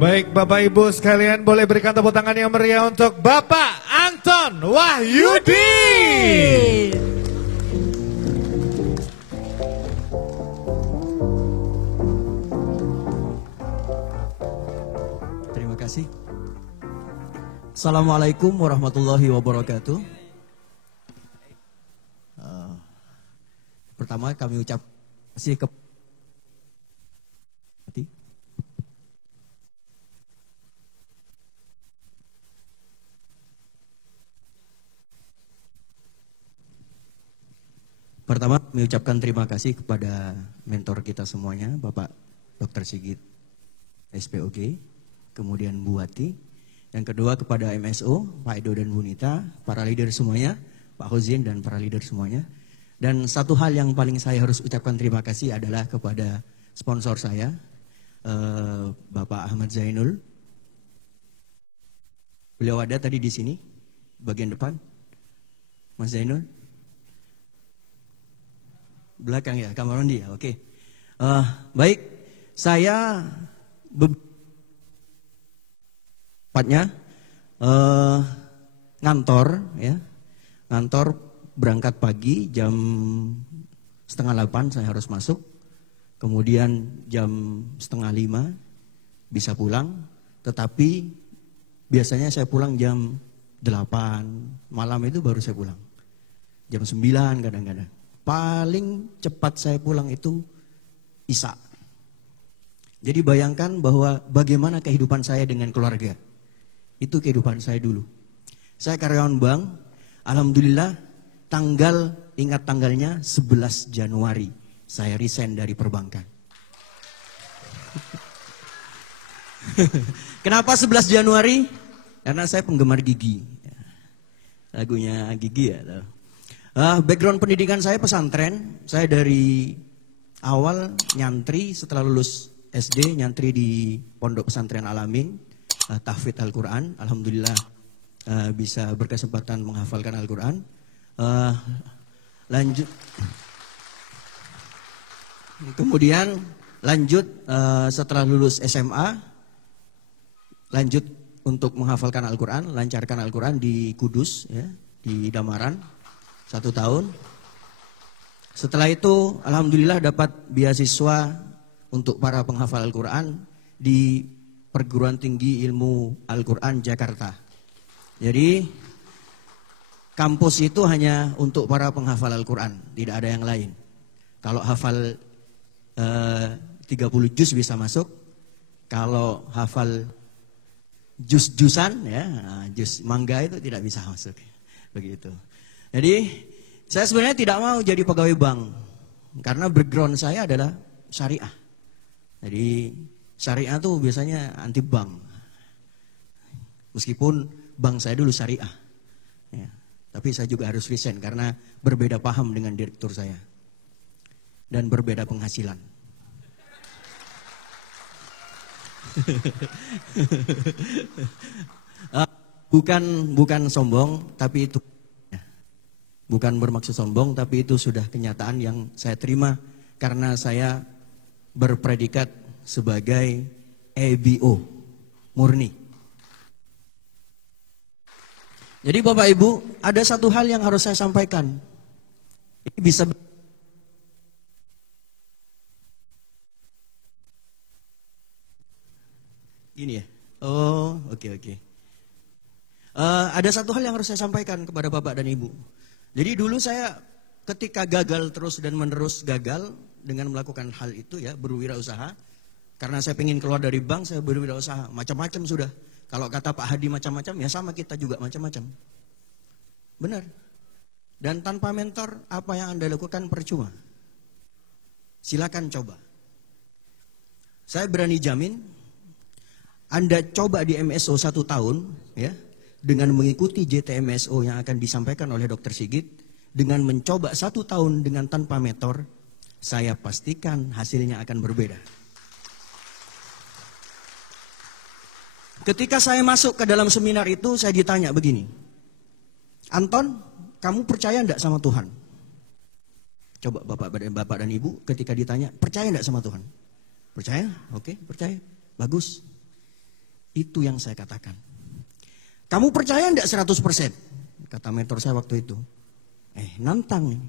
Baik Bapak Ibu sekalian, boleh berikan tepuk tangan yang meriah untuk Bapak Anton Wahyudi. Terima kasih. Assalamualaikum warahmatullahi wabarakatuh. Pertama kami ucap kasih ke Pertama, kami ucapkan terima kasih kepada mentor kita semuanya, Bapak Dr. Sigit, SPOG, kemudian Bu Wati. Yang kedua kepada MSO, Pak Edo dan Bu Nita, para leader semuanya, Pak Hozin dan para leader semuanya. Dan satu hal yang paling saya harus ucapkan terima kasih adalah kepada sponsor saya, Bapak Ahmad Zainul. Beliau ada tadi di sini, bagian depan. Mas Zainul. Belakang ya, kamar mandi ya, oke. Baik, saya tepatnya ngantor ya, ngantor berangkat pagi jam 7:30 saya harus masuk, kemudian jam 4:30 bisa pulang, tetapi biasanya saya pulang jam 8 malam itu baru saya pulang, jam 9 kadang-kadang. Paling cepat saya pulang itu Isya. Jadi bayangkan bahwa bagaimana kehidupan saya dengan keluarga. Itu kehidupan saya dulu. Saya karyawan bank, alhamdulillah ingat tanggalnya 11 Januari. Saya resign dari perbankan. Kenapa 11 Januari? Karena saya penggemar Gigi. Lagunya Gigi ya. Background pendidikan saya pesantren. Saya dari awal nyantri, setelah lulus SD nyantri di Pondok Pesantren Al-Amin, tahfidz Al-Quran. Alhamdulillah bisa berkesempatan menghafalkan Al-Quran. Lanjut, kemudian lanjut setelah lulus SMA, lanjut untuk menghafalkan Al-Quran, lancarkan Al-Quran di Kudus, ya, di Damaran. 1 tahun. Setelah itu alhamdulillah dapat beasiswa untuk para penghafal Al-Quran di Perguruan Tinggi Ilmu Al-Quran Jakarta. Jadi kampus itu hanya untuk para penghafal Al-Quran, tidak ada yang lain. Kalau hafal 30 juz bisa masuk. Kalau hafal juz-juzan ya, juz mangga itu tidak bisa masuk. Begitu. Jadi saya sebenarnya tidak mau jadi pegawai bank karena background saya adalah syariah. Jadi syariah tuh biasanya anti bank. Meskipun bank saya dulu syariah. Ya, tapi saya juga harus resign karena berbeda paham dengan direktur saya. Dan berbeda penghasilan. Bukan sombong, tapi itu bukan bermaksud sombong, tapi itu sudah kenyataan yang saya terima karena saya berpredikat sebagai EBO murni. Jadi Bapak Ibu, ada satu hal yang harus saya sampaikan. Ini bisa gini ya. Oh, oke. Ada satu hal yang harus saya sampaikan kepada Bapak dan Ibu. Jadi dulu saya ketika gagal terus dan menerus gagal dengan melakukan hal itu ya, berwirausaha. Karena saya pengen keluar dari bank, saya berwirausaha. Macam-macam sudah. Kalau kata Pak Hadi macam-macam, ya sama kita juga macam-macam. Benar. Dan tanpa mentor, apa yang Anda lakukan percuma. Silakan coba. Saya berani jamin, Anda coba di MSO 1 tahun, ya, dengan mengikuti JTMSO yang akan disampaikan oleh Dr. Sigit, dengan mencoba 1 tahun dengan tanpa mentor, saya pastikan hasilnya akan berbeda. Ketika saya masuk ke dalam seminar itu, saya ditanya begini, Anton, kamu percaya enggak sama Tuhan? Coba Bapak dan Ibu ketika ditanya, percaya enggak sama Tuhan? Percaya? Oke, percaya. Bagus. Itu yang saya katakan. Kamu percaya enggak 100%? Kata mentor saya waktu itu. Nantang nih.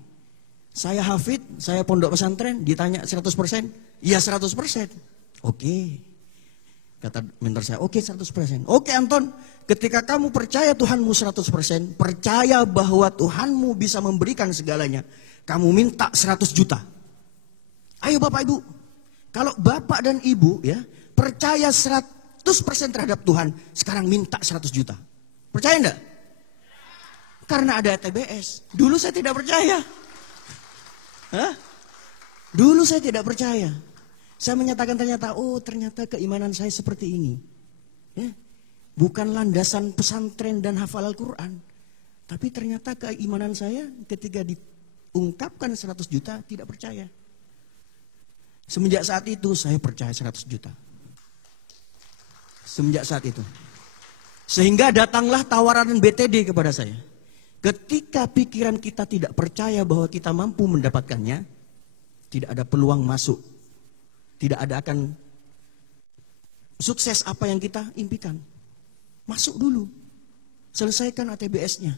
Saya hafid, saya pondok pesantren, ditanya 100%? Iya 100%. Oke. Kata mentor saya, oke 100%. Oke Anton, ketika kamu percaya Tuhanmu 100%, percaya bahwa Tuhanmu bisa memberikan segalanya, kamu minta 100 juta. Ayo Bapak Ibu, kalau Bapak dan Ibu ya percaya 100% terhadap Tuhan, sekarang minta 100 juta. Percaya enggak? Karena ada TBS. Dulu saya tidak percaya. Dulu saya tidak percaya. Saya menyatakan ternyata keimanan saya seperti ini. Ya. Bukan landasan pesantren dan hafal Al-Quran. Tapi ternyata keimanan saya ketika diungkapkan 100 juta tidak percaya. Semenjak saat itu saya percaya 100 juta. Semenjak saat itu. Sehingga datanglah tawaran BTD kepada saya. Ketika pikiran kita tidak percaya bahwa kita mampu mendapatkannya, tidak ada peluang masuk. Tidak ada akan sukses apa yang kita impikan. Masuk dulu. Selesaikan ATBS-nya.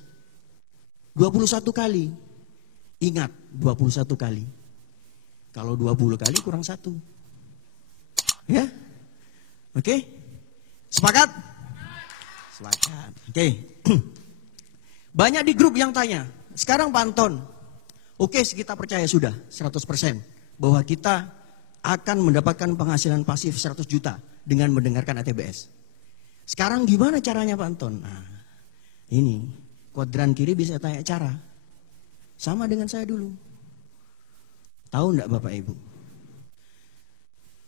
21 kali. Ingat, 21 kali. Kalau 20 kali kurang 1. Ya? Oke? Sepakat? Sepakat. Oke. Banyak di grup yang tanya, sekarang Pak Anton, oke kita percaya sudah 100% bahwa kita akan mendapatkan penghasilan pasif 100 juta dengan mendengarkan ATBS. Sekarang gimana caranya Pak Anton? Nah, ini kuadran kiri bisa tanya cara. Sama dengan saya dulu. Tahu enggak Bapak Ibu?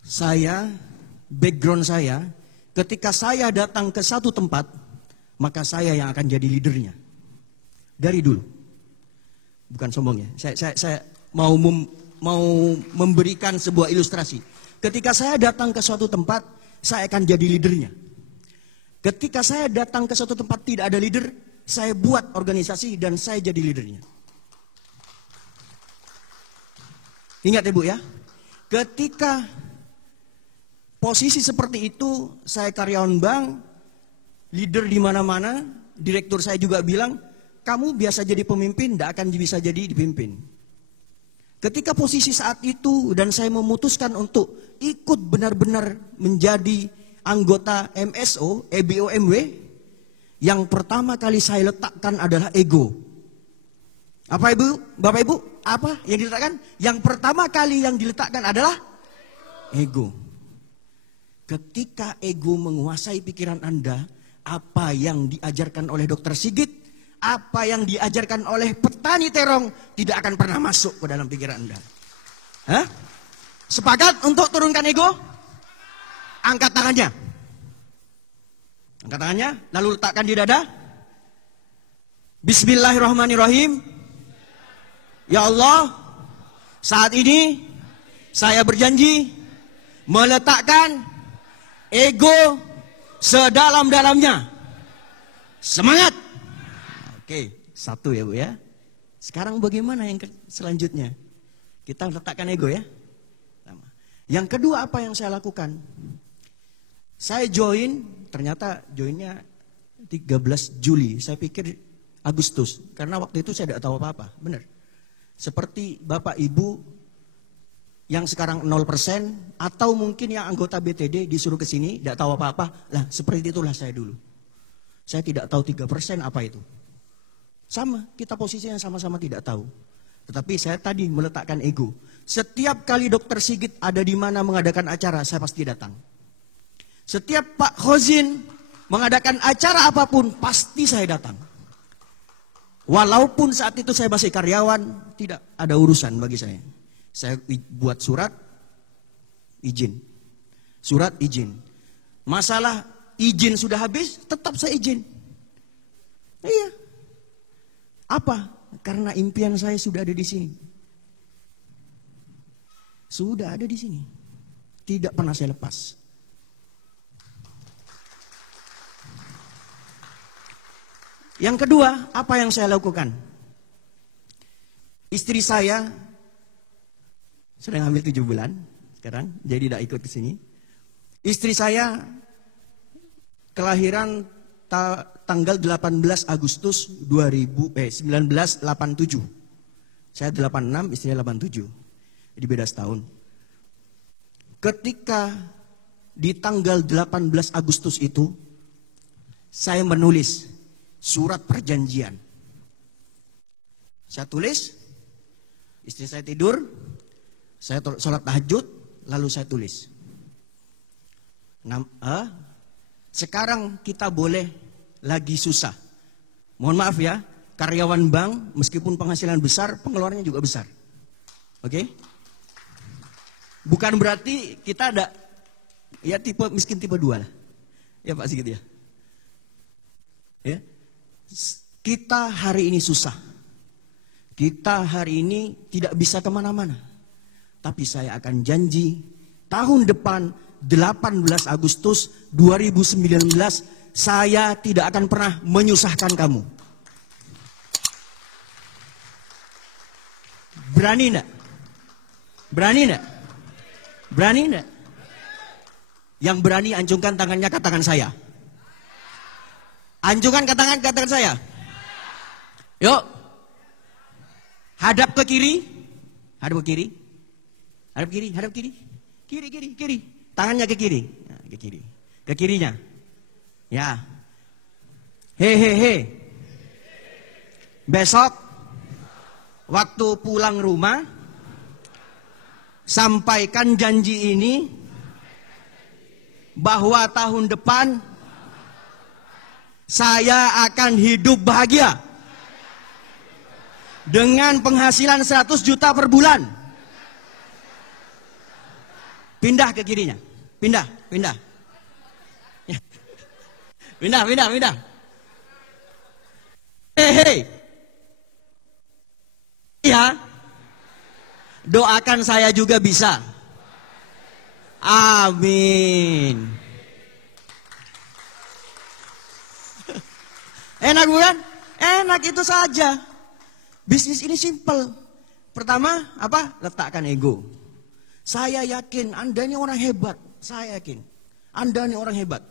Saya, background saya, ketika saya datang ke satu tempat, maka saya yang akan jadi leadernya. Dari dulu. Bukan sombong ya. Saya mau memberikan sebuah ilustrasi. Ketika saya datang ke suatu tempat, saya akan jadi leadernya. Ketika saya datang ke suatu tempat tidak ada leader, saya buat organisasi dan saya jadi leadernya. Ingat ya Bu ya. Ketika posisi seperti itu, saya karyawan bank, leader di mana-mana, direktur saya juga bilang, kamu biasa jadi pemimpin, tidak akan bisa jadi dipimpin. Ketika posisi saat itu dan saya memutuskan untuk ikut benar-benar menjadi anggota MSO, EBOMW, yang pertama kali saya letakkan adalah ego. Apa Ibu? Bapak Ibu? Apa yang diletakkan? Yang pertama kali yang diletakkan adalah ego. Ketika ego menguasai pikiran Anda, apa yang diajarkan oleh Dr. Sigit, apa yang diajarkan oleh petani terong tidak akan pernah masuk ke dalam pikiran Anda. Sepakat untuk turunkan ego? Angkat tangannya. Angkat tangannya, lalu letakkan di dada. Bismillahirrahmanirrahim. Ya Allah, saat ini saya berjanji meletakkan ego sedalam-dalamnya. Semangat. Oke, satu ya Bu ya. Sekarang bagaimana yang selanjutnya? Kita letakkan ego ya. Yang kedua apa yang saya lakukan? Saya join, ternyata joinnya 13 Juli. Saya pikir Agustus, karena waktu itu saya tidak tahu apa-apa, benar. Seperti Bapak Ibu yang sekarang 0%, atau mungkin yang anggota BTD disuruh ke sini, tidak tahu apa-apa. Lah, seperti itulah saya dulu. Saya tidak tahu 3% apa itu. Sama, kita posisinya sama-sama tidak tahu. Tetapi saya tadi meletakkan ego. Setiap kali Dr. Sigit ada di mana mengadakan acara, saya pasti datang. Setiap Pak Khozin mengadakan acara apapun, pasti saya datang. Walaupun saat itu saya masih karyawan, tidak ada urusan bagi saya. Saya buat surat, izin. Surat, izin. Masalah izin sudah habis, tetap saya izin. Iya. Apa? Karena impian saya sudah ada di sini. Sudah ada di sini. Tidak pernah saya lepas. Yang kedua, apa yang saya lakukan? Istri saya sedang hamil 7 bulan sekarang, jadi tidak ikut ke sini. Istri saya kelahiran tanggal 18 Agustus 1987. Saya 86, istrinya 87. Jadi beda setahun. Ketika di tanggal 18 Agustus itu, saya menulis surat perjanjian. Saya tulis, istri saya tidur, saya sholat tahajud, lalu saya tulis. Sekarang kita boleh lagi susah. Mohon maaf ya, karyawan bank meskipun penghasilan besar, pengeluarannya juga besar. Oke? Bukan berarti kita ada ya tipe miskin tipe 2 lah. Ya Pak Sigit ya. Ya. Kita hari ini susah. Kita hari ini tidak bisa kemana-mana. Tapi saya akan janji tahun depan 18 Agustus 2019 saya tidak akan pernah menyusahkan kamu. Berani enggak? Berani enggak? Berani enggak? Yang berani anjungkan tangannya ke tangan saya. Anjungkan ke tangan saya. Yuk. Hadap ke kiri. Hadap ke kiri. Hadap kiri, hadap kiri. Kiri. Tangannya ke kiri. Nah, ke kiri. Ke kirinya. Ya. He. Besok waktu pulang rumah sampaikan janji ini bahwa tahun depan saya akan hidup bahagia dengan penghasilan 100 juta per bulan. Pindah ke kirinya. Pindah. Pindah. Hei. Ya. Doakan saya juga bisa. Amin. Enak bukan? Enak itu saja. Bisnis ini simple. Pertama, apa? Letakkan ego. Saya yakin Anda ini orang hebat. Saya yakin Anda ini orang hebat.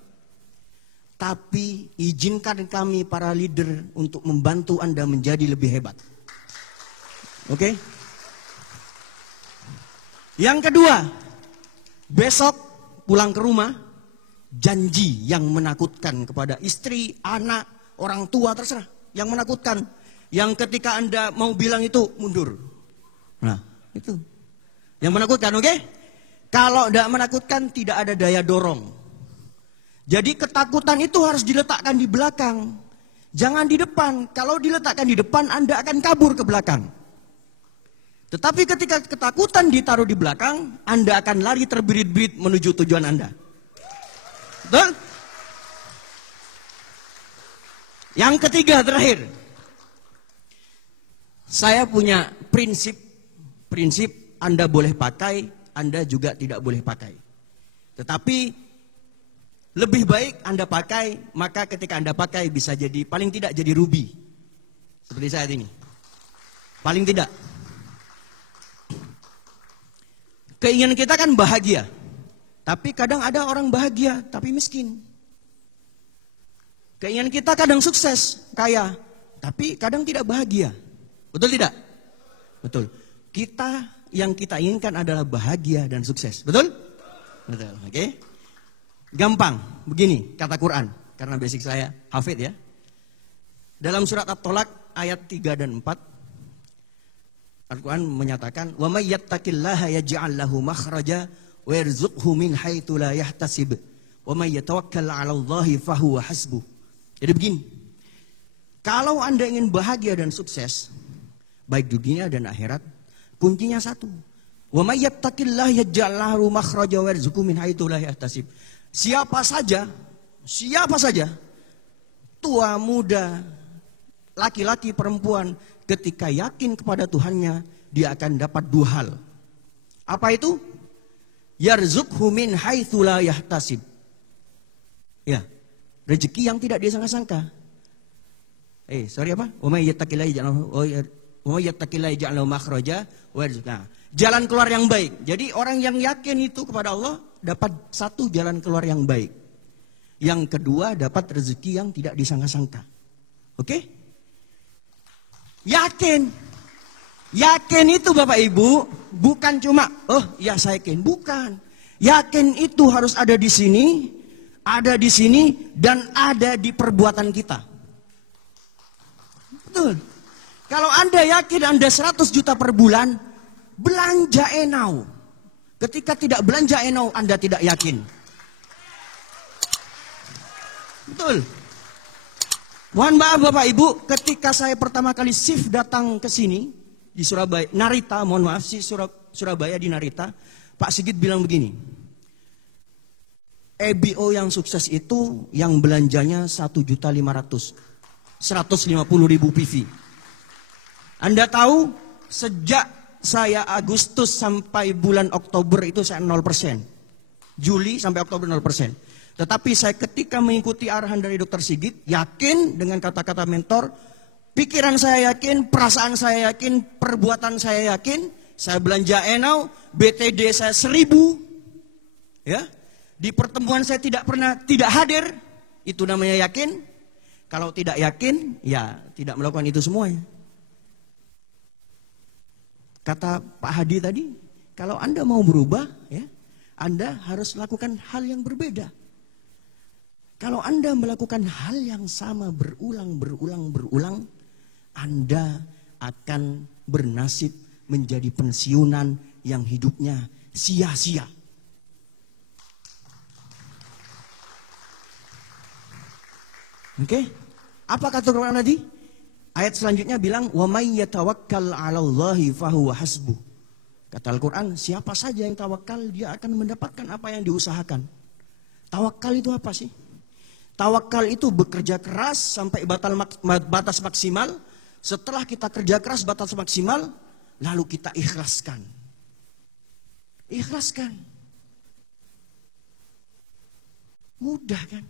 Tapi izinkan kami para leader untuk membantu Anda menjadi lebih hebat. Oke? Yang kedua, besok pulang ke rumah, janji yang menakutkan kepada istri, anak, orang tua, terserah. Yang menakutkan. Yang ketika Anda mau bilang itu, mundur. Nah, itu. Yang menakutkan, oke? Kalau tidak menakutkan, tidak ada daya dorong. Jadi ketakutan itu harus diletakkan di belakang. Jangan di depan. Kalau diletakkan di depan, Anda akan kabur ke belakang. Tetapi ketika ketakutan ditaruh di belakang, Anda akan lari terbirit-birit menuju tujuan Anda. Betul? Yang ketiga terakhir. Saya punya prinsip Anda boleh pakai, Anda juga tidak boleh pakai. Tetapi lebih baik Anda pakai, maka ketika Anda pakai bisa jadi, paling tidak jadi ruby. Seperti saat ini. Paling tidak. Keinginan kita kan bahagia. Tapi kadang ada orang bahagia, tapi miskin. Keinginan kita kadang sukses, kaya. Tapi kadang tidak bahagia. Betul tidak? Betul. Yang kita inginkan adalah bahagia dan sukses. Betul? Betul, oke. Gampang, begini kata Quran. Karena basic saya hafid ya. Dalam surat At-Tolak ayat 3 dan 4. Al-Quran menyatakan, wa may yattaqillaha yaj'al lahu makhraja wa yarzuqhu min haitsu la yahtasib wa may yatawakkal 'ala Allahi fahuwa hasbuh. Jadi begini. Kalau Anda ingin bahagia dan sukses, baik di dunia dan akhirat, kuncinya satu. Wa may yattaqillaha yaj'al lahu makhraja wa yarzuqhu min haitsu la yahtasib. Siapa saja, tua, muda, laki-laki, perempuan, ketika yakin kepada Tuhannya, dia akan dapat dua hal. Apa itu? Yarzuqhu min haitsu la yahtasib. Ya, rezeki yang tidak disangka-sangka. Sorry apa? Wa may yattaqillaha yaj'al lahu makhraja wa yarzuqhu. Jalan keluar yang baik. Jadi orang yang yakin itu kepada Allah dapat satu jalan keluar yang baik. Yang kedua, dapat rezeki yang tidak disangka-sangka. Oke? Yakin. Yakin itu Bapak Ibu bukan cuma, oh ya saya yakin. Bukan. Yakin itu harus ada di sini, dan ada di perbuatan kita. Betul. Kalau Anda yakin Anda 100 juta per bulan, belanja enau. Ketika tidak belanja enau, Anda tidak yakin. Betul. Mohon maaf Bapak Ibu, ketika saya pertama kali shift datang ke sini, di Surabaya, Narita, mohon maaf sih Surabaya di Narita, Pak Sigit bilang begini, EBO yang sukses itu yang belanjanya 1.500.000, 150.000 PV. Anda tahu, sejak saya Agustus sampai bulan Oktober itu saya 0%. Juli sampai Oktober 0%. Tetapi saya ketika mengikuti arahan dari Dr. Sigit, yakin dengan kata-kata mentor, pikiran saya yakin, perasaan saya yakin, perbuatan saya yakin, saya belanja enau, BTD saya 1.000, ya. Di pertemuan saya tidak pernah tidak hadir, itu namanya yakin. Kalau tidak yakin, ya tidak melakukan itu semuanya. Kata Pak Hadi tadi, kalau Anda mau berubah, ya, Anda harus lakukan hal yang berbeda. Kalau Anda melakukan hal yang sama berulang, Anda akan bernasib menjadi pensiunan yang hidupnya sia-sia. Oke? Apa kata Quran tadi? Ayat selanjutnya bilang, "Wa may yatawakkal 'alallahi fahuwa hasbuh." Kata Al-Quran, siapa saja yang tawakal, dia akan mendapatkan apa yang diusahakan. Tawakal itu apa sih? Tawakal itu bekerja keras sampai batas maksimal. Setelah kita kerja keras batas maksimal, lalu kita ikhlaskan. Ikhlaskan. Mudah kan?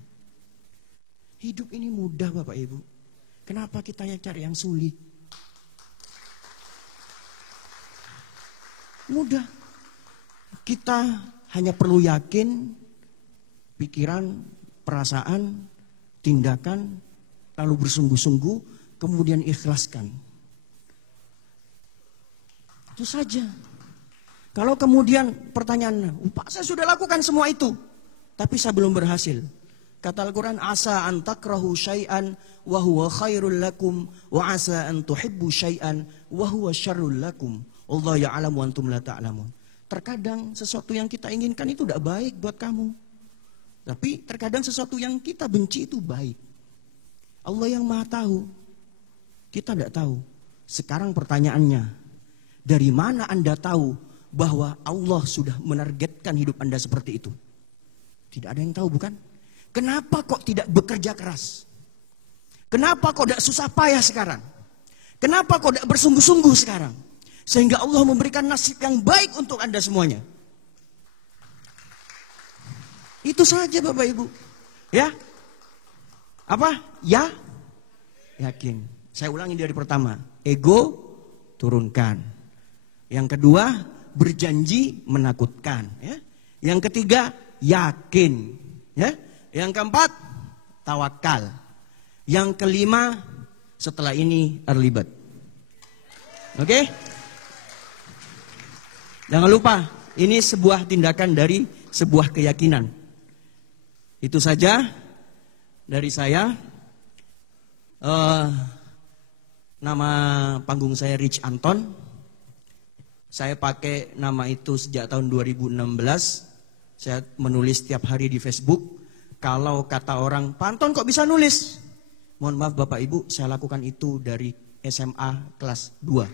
Hidup ini mudah Bapak Ibu. Kenapa kita yang cari yang sulit? Mudah. Kita hanya perlu yakin, pikiran, perasaan, tindakan, lalu bersungguh-sungguh, kemudian ikhlaskan. Itu saja. Kalau kemudian pertanyaannya, Pak saya sudah lakukan semua itu, tapi saya belum berhasil. Kata Al-Quran, asa an takrahu syai'an wa huwa khairul lakum, wa asa an tuhibbu syai'an wa huwa syarrul lakum. Allah ya'lamu wa antum la ta'lamun. Terkadang sesuatu yang kita inginkan itu tidak baik buat kamu. Tapi terkadang sesuatu yang kita benci itu baik. Allah yang maha tahu. Kita tidak tahu. Sekarang pertanyaannya, dari mana Anda tahu bahwa Allah sudah menargetkan hidup Anda seperti itu? Tidak ada yang tahu bukan? Kenapa kok tidak bekerja keras? Kenapa kok tidak susah payah sekarang? Kenapa kok tidak bersungguh-sungguh sekarang? Sehingga Allah memberikan nasib yang baik untuk Anda semuanya. Itu saja Bapak Ibu. Ya. Apa? Ya. Yakin. Saya ulangi dari pertama. Ego turunkan. Yang kedua, berjanji menakutkan. Ya. Yang ketiga, yakin. Ya. Yang keempat, tawakal. Yang kelima, setelah ini early bird. Oke? Jangan lupa, ini sebuah tindakan dari sebuah keyakinan. Itu saja dari saya. Nama panggung saya Rich Anton. Saya pakai nama itu sejak tahun 2016. Saya menulis setiap hari di Facebook. Kalau kata orang, Pak Anton kok bisa nulis? Mohon maaf Bapak Ibu, saya lakukan itu dari SMA kelas 2.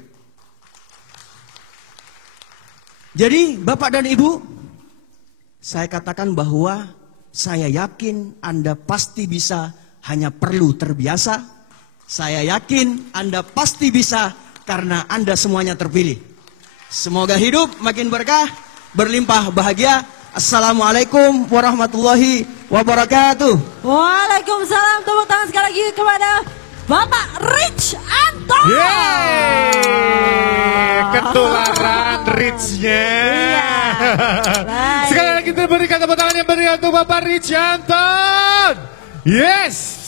Jadi Bapak dan Ibu, saya katakan bahwa saya yakin Anda pasti bisa, hanya perlu terbiasa. Saya yakin Anda pasti bisa karena Anda semuanya terpilih. Semoga hidup makin berkah, berlimpah bahagia. Assalamualaikum warahmatullahi wabarakatuh. Waalaikumsalam. Tepuk tangan sekali lagi kepada Bapak Rich Anton. Ketularan Rich-nya. Iya. Sekali lagi kita berikan tepuk tangan yang berikan untuk Bapak Rich Anton. Yes.